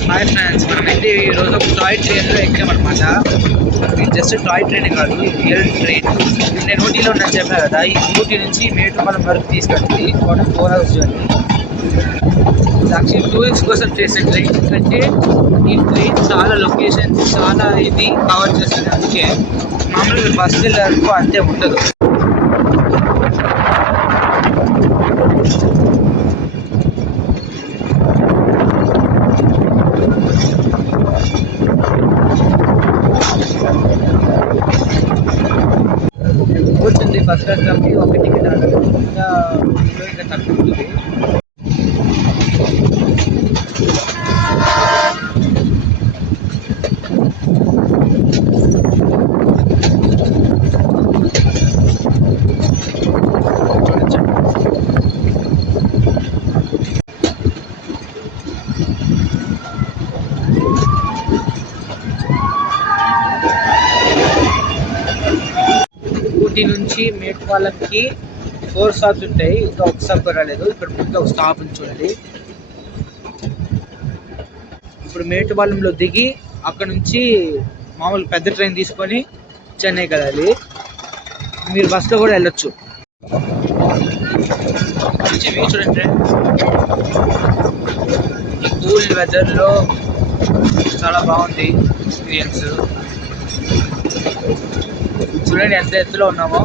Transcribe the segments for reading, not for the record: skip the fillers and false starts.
Hi friends, మనమైతే ఈరోజు ఒక టాయ్ ట్రైన్లో ఎక్కామన్నమాట. ఇది జస్ట్ టాయ్ ట్రైన్ కాదు, రియల్ ట్రైన్. నేను ఊటీలో ఉన్నాను చెప్పా కదా, ఈ ఊటీ నుంచి మేటుపాలెం వరకు తీసుకెళ్తుంది. 4 hours జర్నీ. యాక్చువల్లీ టూరిస్ట్ కోసం చేసే ట్రైన్. ఎందుకంటే ఈ ట్రైన్ చాలా లొకేషన్స్, చాలా ఇది కవర్ చేస్తుంది. అందుకే మామూలుగా బస్సు వెళ్ళారు అంతే ఉండదు. కూర్చుంది ఫస్ట్ క్లాస్ కాబట్టి ఒక టికెట్ ఆడదు, ఇంకా తక్కువ ఉంటుంది. ఊటీ నుంచి మేటుపాలెంకి 4 stops ఉంటాయి. ఇంకా ఒక స్టాప్ రాలేదు. ఇక్కడ ముందు ఒక స్టాప్ ఉంది చూడండి. ఇప్పుడు మేటుపాలెంలో దిగి అక్కడ నుంచి మామూలు పెద్ద ట్రైన్ తీసుకొని చెన్నైకి వెళ్ళాలి. మీరు బస్సులో కూడా వెళ్ళొచ్చు. మంచి వ్యూ చూడండి. ఈ కూల్ వెదర్లో చాలా బాగుంది ఎక్స్పీరియన్స్. చూడండి ఎంత ఎత్తులో ఉన్నామో.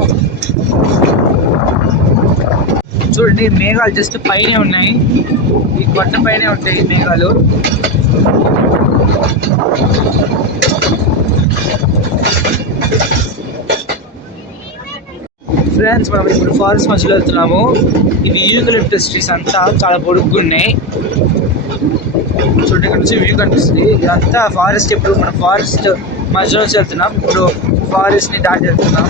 చూడండి మేఘాలు జస్ట్ పైనే ఉన్నాయి. ఈ కొండ పైనే ఉంటాయి మేఘాలు. ఫ్రెండ్స్, మనం ఇప్పుడు ఫారెస్ట్ మధ్యలో వెళ్తున్నాము. ఇవి యూకలిప్టస్ ట్రీస్ అంతా చాలా పొడుగున్నాయి. చూడండి ఇక్కడ నుంచి వ్యూ కనిపిస్తుంది. ఇదంతా ఫారెస్ట్. ఇప్పుడు మనం ఫారెస్ట్ మధ్యలో నుంచి వెళ్తున్నాం. ఇప్పుడు ఫారెస్ట్ ని దాటి వెళ్తున్నాం.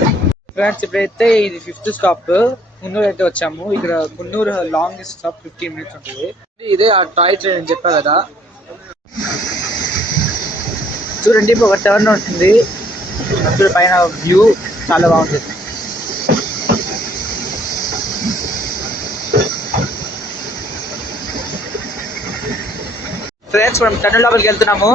ఫ్రెండ్స్, ఇప్పుడైతే ఇది 5th స్టాప్ కున్నూరు అయితే వచ్చాము. ఇక్కడ కున్నూరు లాంగెస్ట్ స్టాప్ 15 minutes ఉంటుంది. ఇదే ఆ టాయ్ ట్రైన్ అని చెప్పా కదా. చూడండి ఇప్పుడు ఒక టర్న్ ఉంటుంది. అక్కడ పైన వ్యూ చాలా బాగుంటుంది. ఫ్రెండ్స్, మనం టన్నెల్ లోపలికి వెళ్తున్నాము.